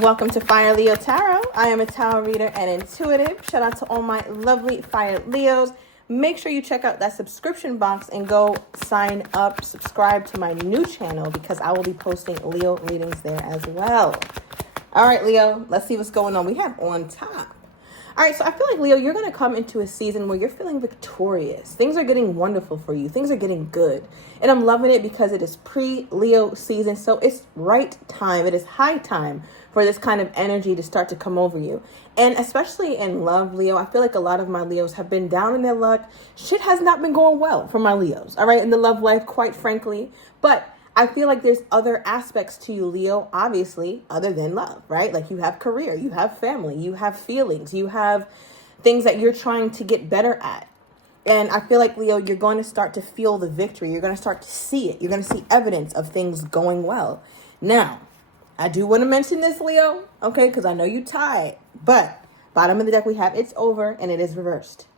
Welcome to Fire Leo Tarot. I am a tarot reader and intuitive. Shout out to all my lovely Fire Leos. Make sure you check out that subscription box and go sign up, subscribe to my new channel because I will be posting Leo readings there as well. All right, Leo, let's see what's going on. We have on top. All right, so I feel like, Leo, you're going to come into a season where you're feeling victorious. Things are getting wonderful for you. Things are getting good. And I'm loving it because it is pre-Leo season. So it's right time. It is high time for this kind of energy to start to come over you. And especially in love, Leo, I feel like a lot of my Leos have been down in their luck. Shit has not been going well for my Leos, all right, in the love life, quite frankly. But I feel like there's other aspects to you, Leo, obviously, other than love, right? Like you have career, you have family, you have feelings, you have things that you're trying to get better at. And I feel like, Leo, you're going to start to feel the victory. You're going to start to see it. You're going to see evidence of things going well. Now, I do want to mention this, Leo, okay, because I know you tied. But bottom of the deck we have it's over and it is reversed.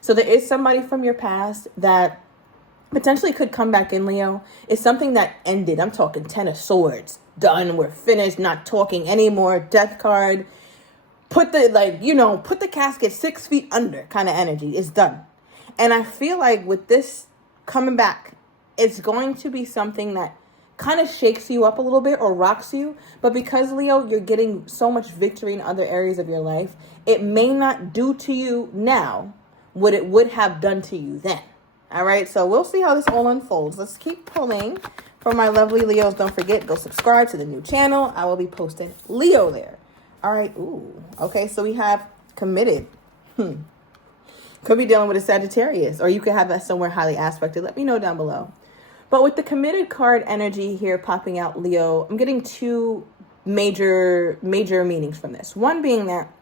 So there is somebody from your past that potentially could come back in, Leo. It's something that ended. I'm talking 10 of swords. Done. We're finished. Not talking anymore. Death card. Put the casket 6 feet under kind of energy. It's done. And I feel like with this coming back, it's going to be something that kind of shakes you up a little bit or rocks you. But because, Leo, you're getting so much victory in other areas of your life, it may not do to you now what it would have done to you then. All right, so we'll see how this all unfolds. Let's keep pulling for my lovely Leos. Don't forget, go subscribe to the new channel. I will be posting Leo there. All right, ooh, okay, so we have committed. Could be dealing with a Sagittarius, or you could have that somewhere highly aspected. Let me know down below. But with the committed card energy here popping out, Leo, I'm getting two major meanings from this. One being that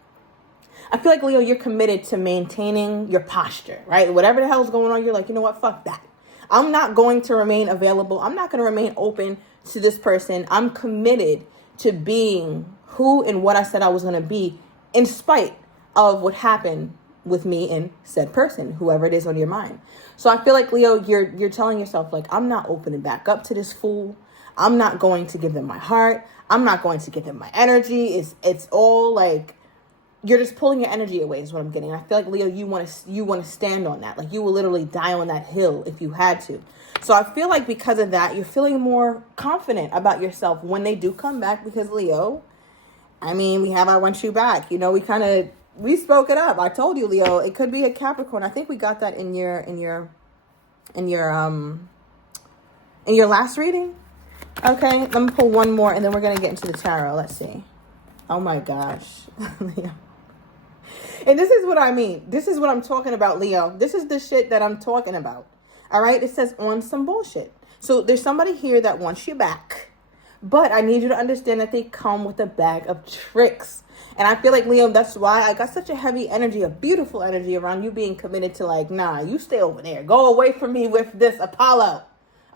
I feel like, Leo, you're committed to maintaining your posture, right? Whatever the hell is going on, you're like, you know what? Fuck that. I'm not going to remain available. I'm not going to remain open to this person. I'm committed to being who and what I said I was going to be in spite of what happened with me and said person, whoever it is on your mind. So I feel like, Leo, you're telling yourself, like, I'm not opening back up to this fool. I'm not going to give them my heart. I'm not going to give them my energy. It's all like, you're just pulling your energy away is what I'm getting. I feel like, Leo, you want to stand on that. Like you will literally die on that hill if you had to. So I feel like because of that, you're feeling more confident about yourself when they do come back because, Leo, I mean, we have our one shoe back. You know, we spoke it up. I told you, Leo, it could be a Capricorn. I think we got that in your last reading. Okay, let me pull one more and then we're going to get into the tarot. Let's see. Oh my gosh. Leo. And this is what I mean. This is what I'm talking about, Leo. This is the shit that I'm talking about. All right. It says on some bullshit. So there's somebody here that wants you back. But I need you to understand that they come with a bag of tricks. And I feel like, Leo, that's why I got such a heavy energy, a beautiful energy around you being committed to like, nah, you stay over there. Go away from me with this Apollo.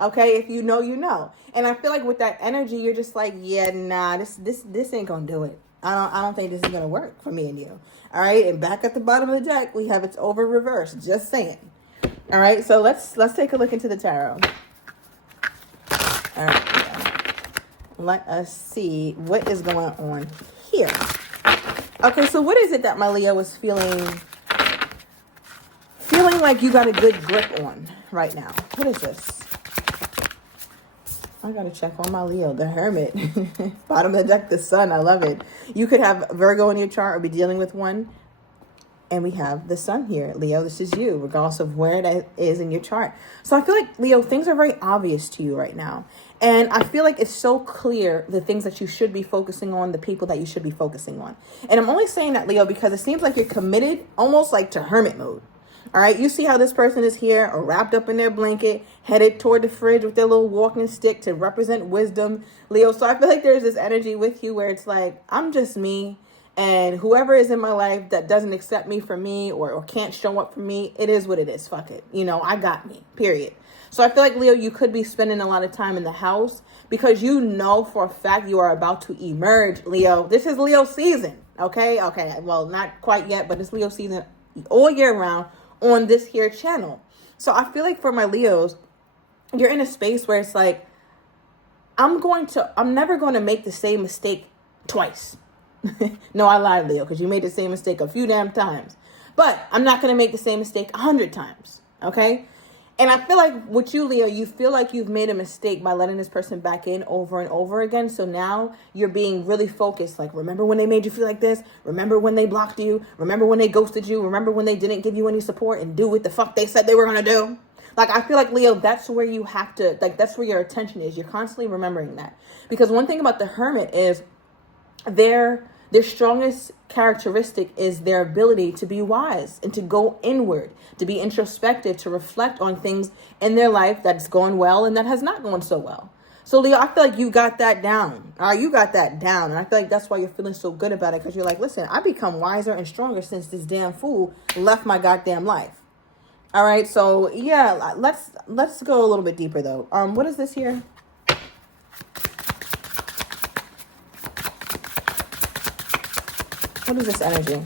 Okay, if you know, you know. And I feel like with that energy, you're just like, yeah, nah, this ain't gonna do it. I don't think this is gonna work for me and you. All right, and back at the bottom of the deck, we have it's over reverse. Just saying. All right, so let's take a look into the tarot. All right, yeah. Let us see what is going on here. Okay, so what is it that my Leo is feeling like you got a good grip on right now? What is this? I got to check on my Leo, the Hermit. Bottom of the deck, the Sun. I love it. You could have Virgo in your chart or be dealing with one. And we have the Sun here. Leo, this is you, regardless of where that is in your chart. So I feel like, Leo, things are very obvious to you right now. And I feel like it's so clear the things that you should be focusing on, the people that you should be focusing on. And I'm only saying that, Leo, because it seems like you're committed almost like to Hermit mode. All right, you see how this person is here, or wrapped up in their blanket, headed toward the fridge with their little walking stick to represent wisdom, Leo. So I feel like there's this energy with you where it's like, I'm just me, and whoever is in my life that doesn't accept me for me or can't show up for me, it is what it is. Fuck it. You know, I got me, period. So I feel like, Leo, you could be spending a lot of time in the house because you know for a fact you are about to emerge, Leo. This is Leo season, okay? Okay, well, not quite yet, but it's Leo season all year round on this here channel. So I feel like for my Leos, you're in a space where it's like, I'm never going to make the same mistake twice. No, I lied, Leo, because you made the same mistake a few damn times. But I'm not going to make the same mistake 100 times. Okay? And I feel like with you, Leo, you feel like you've made a mistake by letting this person back in over and over again. So now you're being really focused. Like, remember when they made you feel like this? Remember when they blocked you? Remember when they ghosted you? Remember when they didn't give you any support and do what the fuck they said they were going to do? Like, I feel like, Leo, that's where you have to, like, that's where your attention is. You're constantly remembering that. Because one thing about the Hermit is their strongest characteristic is their ability to be wise and to go inward, to be introspective, to reflect on things in their life that's going well and that has not gone so well. So, Leo, I feel like you got that down. All right, you got that down. And I feel like that's why you're feeling so good about it, because you're like, listen, I become wiser and stronger since this damn fool left my goddamn life. All right, so yeah, let's go a little bit deeper though. What is this here? What is this energy? Okay,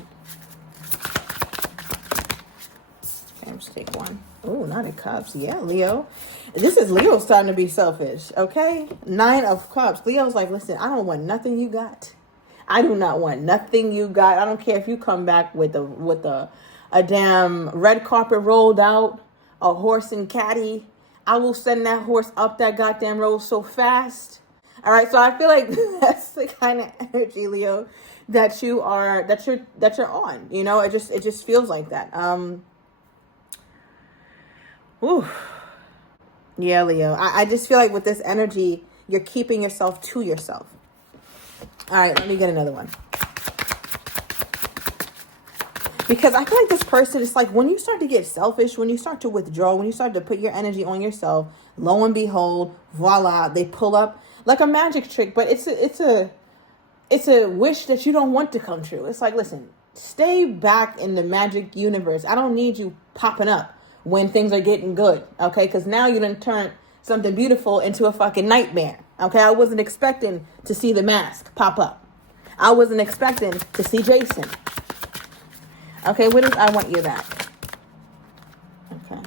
I'm just take one. Oh, 9 of Cups. Yeah, Leo. This is Leo starting to be selfish. Okay, 9 of Cups. Leo's like, listen, I don't want nothing you got. I do not want nothing you got. I don't care if you come back with a damn red carpet rolled out, a horse and caddy. I will send that horse up that goddamn road so fast. All right, so I feel like that's the kind of energy, Leo, that you're on. You know, it just feels like that. Ooh. Yeah, Leo. I just feel like with this energy, you're keeping yourself to yourself. All right, let me get another one. Because I feel like this person is like, when you start to get selfish, when you start to withdraw, when you start to put your energy on yourself, lo and behold, voila, they pull up like a magic trick. But it's a wish that you don't want to come true. It's like, listen, stay back in the magic universe. I don't need you popping up when things are getting good, okay? Because now you done turned something beautiful into a fucking nightmare, okay? I wasn't expecting to see the mask pop up. I wasn't expecting to see Jason. Okay, what is I want you back? Okay.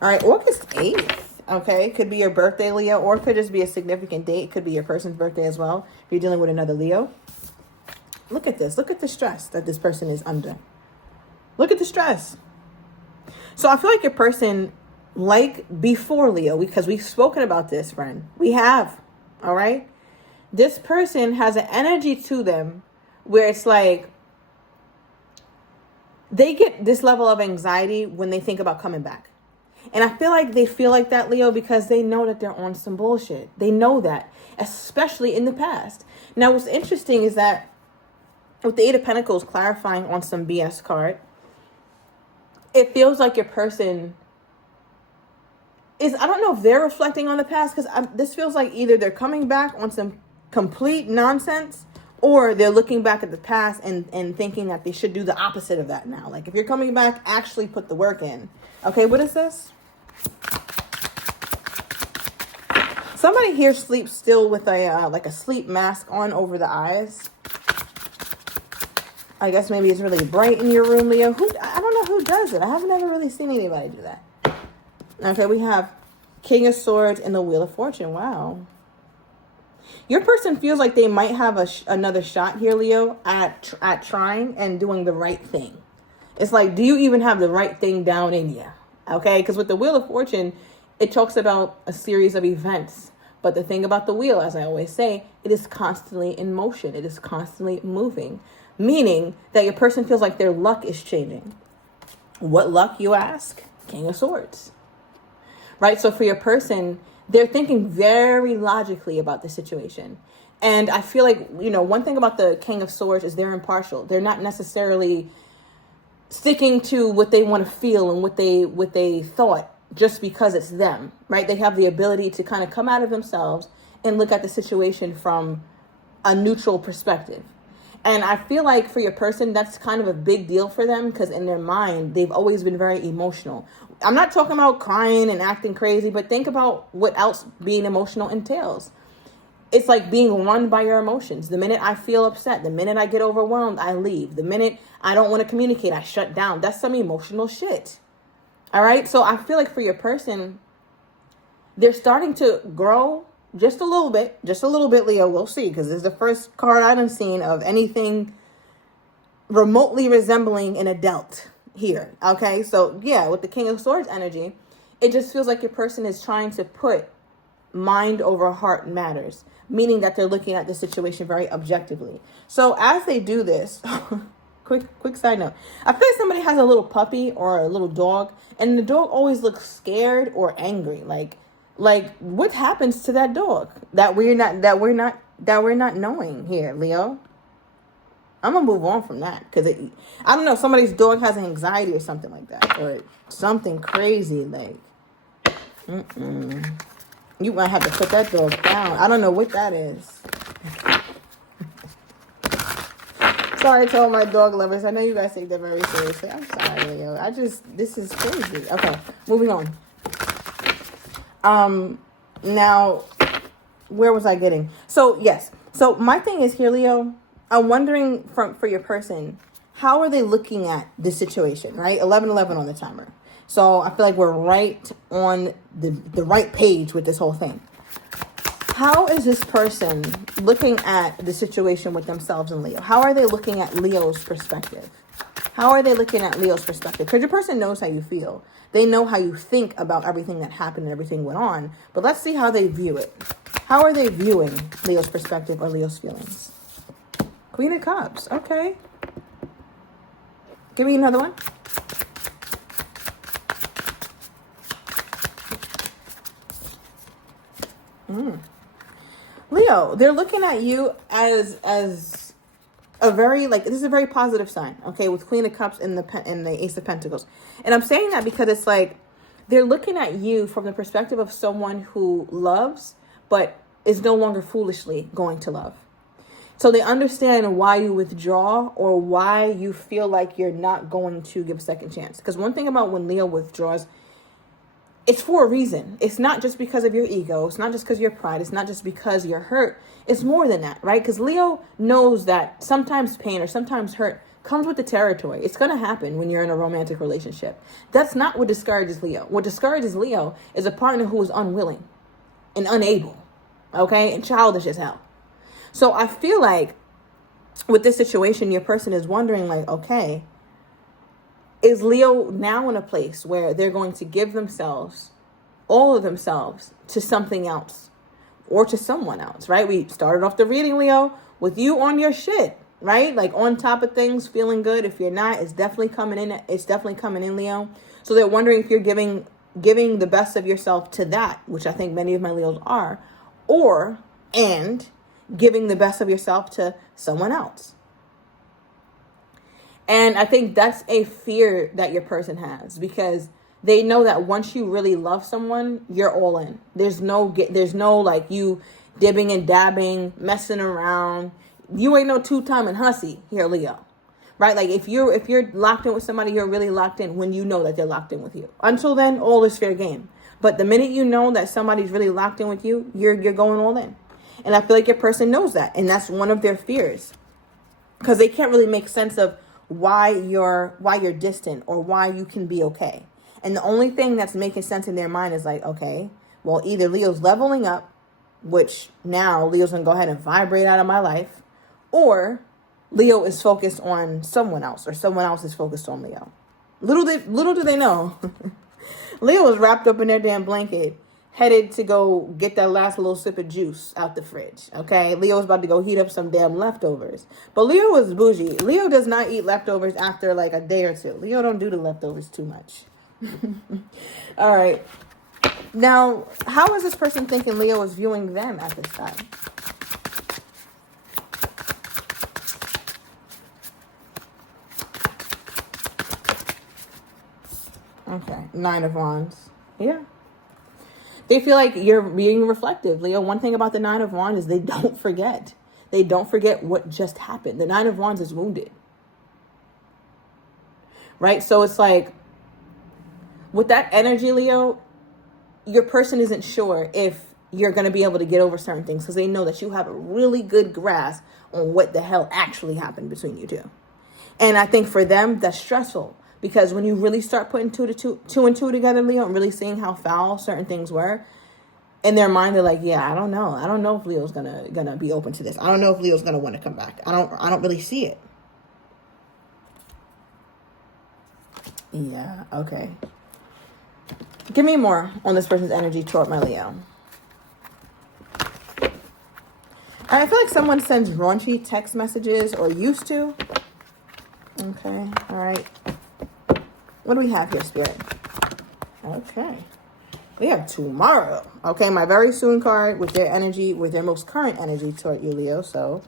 All right, August 8th. Okay, could be your birthday, Leo, or it could just be a significant date. It could be your person's birthday as well. If you're dealing with another Leo. Look at this. Look at the stress that this person is under. Look at the stress. So I feel like your person, like before, Leo, because we've spoken about this, friend. We have, all right? This person has an energy to them where it's like, they get this level of anxiety when they think about coming back. And I feel like they feel like that, Leo, because they know that they're on some bullshit. They know that, especially in the past. Now, what's interesting is that with the 8 of Pentacles clarifying on some BS card, it feels like your person is, I don't know if they're reflecting on the past, because this feels like either they're coming back on some complete nonsense, or they're looking back at the past and thinking that they should do the opposite of that now. Like, if you're coming back, actually put the work in. Okay, what is this? Somebody here sleeps still with a like a sleep mask on over the eyes. I guess maybe it's really bright in your room, Leo. I don't know who does it. I haven't ever really seen anybody do that. Okay, we have King of Swords and the Wheel of Fortune. Wow. Your person feels like they might have another shot here, Leo, at trying and doing the right thing. It's like, do you even have the right thing down in you? Okay, because with the Wheel of Fortune, it talks about a series of events. But the thing about the wheel, as I always say, it is constantly in motion. It is constantly moving, meaning that your person feels like their luck is changing. What luck, you ask? King of Swords. Right? So for your person, they're thinking very logically about the situation. And I feel like, you know, one thing about the King of Swords is they're impartial. They're not necessarily sticking to what they want to feel and what they thought just because it's them, right? They have the ability to kind of come out of themselves and look at the situation from a neutral perspective. And I feel like for your person, that's kind of a big deal for them, because in their mind, they've always been very emotional. I'm not talking about crying and acting crazy, but think about what else being emotional entails. It's like being run by your emotions. The minute I feel upset, the minute I get overwhelmed, I leave. The minute I don't want to communicate, I shut down. That's some emotional shit. All right. So I feel like for your person, they're starting to grow Just a little bit. Just a little bit, Leo. We'll see. Because this is the first card I've seen of anything remotely resembling an adult here. Okay? So, yeah, with the King of Swords energy, it just feels like your person is trying to put mind over heart matters. Meaning that they're looking at the situation very objectively. So, as they do this... Quick side note. I feel like somebody has a little puppy or a little dog, and the dog always looks scared or angry. Like what happens to that dog that we're not knowing here, Leo? I'm gonna move on from that because I don't know. Somebody's dog has anxiety or something like that, or something crazy like. You might have to put that dog down. I don't know what that is. Sorry to all my dog lovers. I know you guys take that very seriously. I'm sorry, Leo. This is crazy. Okay, moving on. Now, where was I getting? So, yes. So, my thing is here, Leo, I'm wondering for your person, how are they looking at this situation, right? 11:11 on the timer. So, I feel like we're right on the right page with this whole thing. How is this person looking at the situation with themselves and Leo? How are they looking at Leo's perspective? How are they looking at Leo's perspective? Because your person knows how you feel. They know how you think about everything that happened and everything went on. But let's see how they view it. How are they viewing Leo's perspective or Leo's feelings? Queen of Cups. Okay. Give me another one. Leo, they're looking at you as a very, like, this is a very positive sign, okay, with Queen of Cups and the Ace of Pentacles. And I'm saying that because it's like they're looking at you from the perspective of someone who loves but is no longer foolishly going to love. So they understand why you withdraw or why you feel like you're not going to give a second chance. Because one thing about when Leo withdraws, it's for a reason. It's not just because of your ego. It's not just because of your pride. It's not just because you're hurt. It's more than that, right? Because Leo knows that sometimes pain or sometimes hurt comes with the territory. It's going to happen when you're in a romantic relationship. That's not what discourages Leo. What discourages Leo is a partner who is unwilling and unable, okay, and childish as hell. So I feel like with this situation, your person is wondering like, okay, is Leo now in a place where they're going to give themselves, all of themselves, to something else or to someone else, right? We started off the reading, Leo, with you on your shit, right? Like on top of things, feeling good. If you're not, it's definitely coming in. It's definitely coming in, Leo. So they're wondering if you're giving the best of yourself to that, which I think many of my Leos are, and giving the best of yourself to someone else. And I think that's a fear that your person has because they know that once you really love someone, you're all in. There's no like you dibbing and dabbing, messing around. You ain't no two-timing hussy here, Leo. Right? Like if you're locked in with somebody, you're really locked in when you know that they're locked in with you. Until then, all is fair game. But the minute you know that somebody's really locked in with you, you're going all in. And I feel like your person knows that. And that's one of their fears. Because they can't really make sense of why you're distant or why you can be okay. And the only thing that's making sense in their mind is like, okay, well, either Leo's leveling up, which now Leo's going to go ahead and vibrate out of my life, or Leo is focused on someone else or someone else is focused on Leo. Little do they know, Leo is wrapped up in their damn blanket, headed to go get that last little sip of juice out the fridge, okay? Leo's about to go heat up some damn leftovers. But Leo is bougie. Leo does not eat leftovers after like a day or two. Leo don't do the leftovers too much. All right. Now, how is this person thinking Leo is viewing them at this time? Okay, 9 of Wands. Yeah. They feel like you're being reflective, Leo. One thing about the 9 of Wands is they don't forget. They don't forget what just happened. The 9 of Wands is wounded. Right? So it's like, with that energy, Leo, your person isn't sure if you're going to be able to get over certain things because they know that you have a really good grasp on what the hell actually happened between you two. And I think for them, that's stressful. Because when you really start putting two and two together, Leo, and really seeing how foul certain things were, in their mind, they're like, yeah, I don't know. I don't know if Leo's gonna be open to this. I don't know if Leo's gonna want to come back. I don't really see it. Yeah, okay. Give me more on this person's energy toward my Leo. I feel like someone sends raunchy text messages, or used to. Okay, all right. What do we have here, Spirit? Okay. We have tomorrow. Okay, my very soon card with their energy, with their most current energy toward you, Leo. So,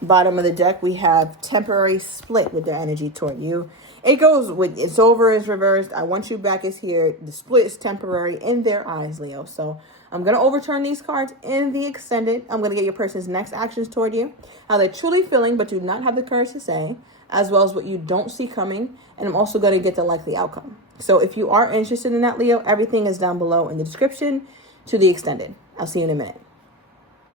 bottom of the deck, we have temporary split with their energy toward you. It goes with it's over is reversed. I want you back is here. The split is temporary in their eyes, Leo. So I'm going to overturn these cards in the extended. I'm going to get your person's next actions toward you, how they're truly feeling, but do not have the courage to say, as well as what you don't see coming. And I'm also going to get the likely outcome. So if you are interested in that, Leo, everything is down below in the description to the extended. I'll see you in a minute.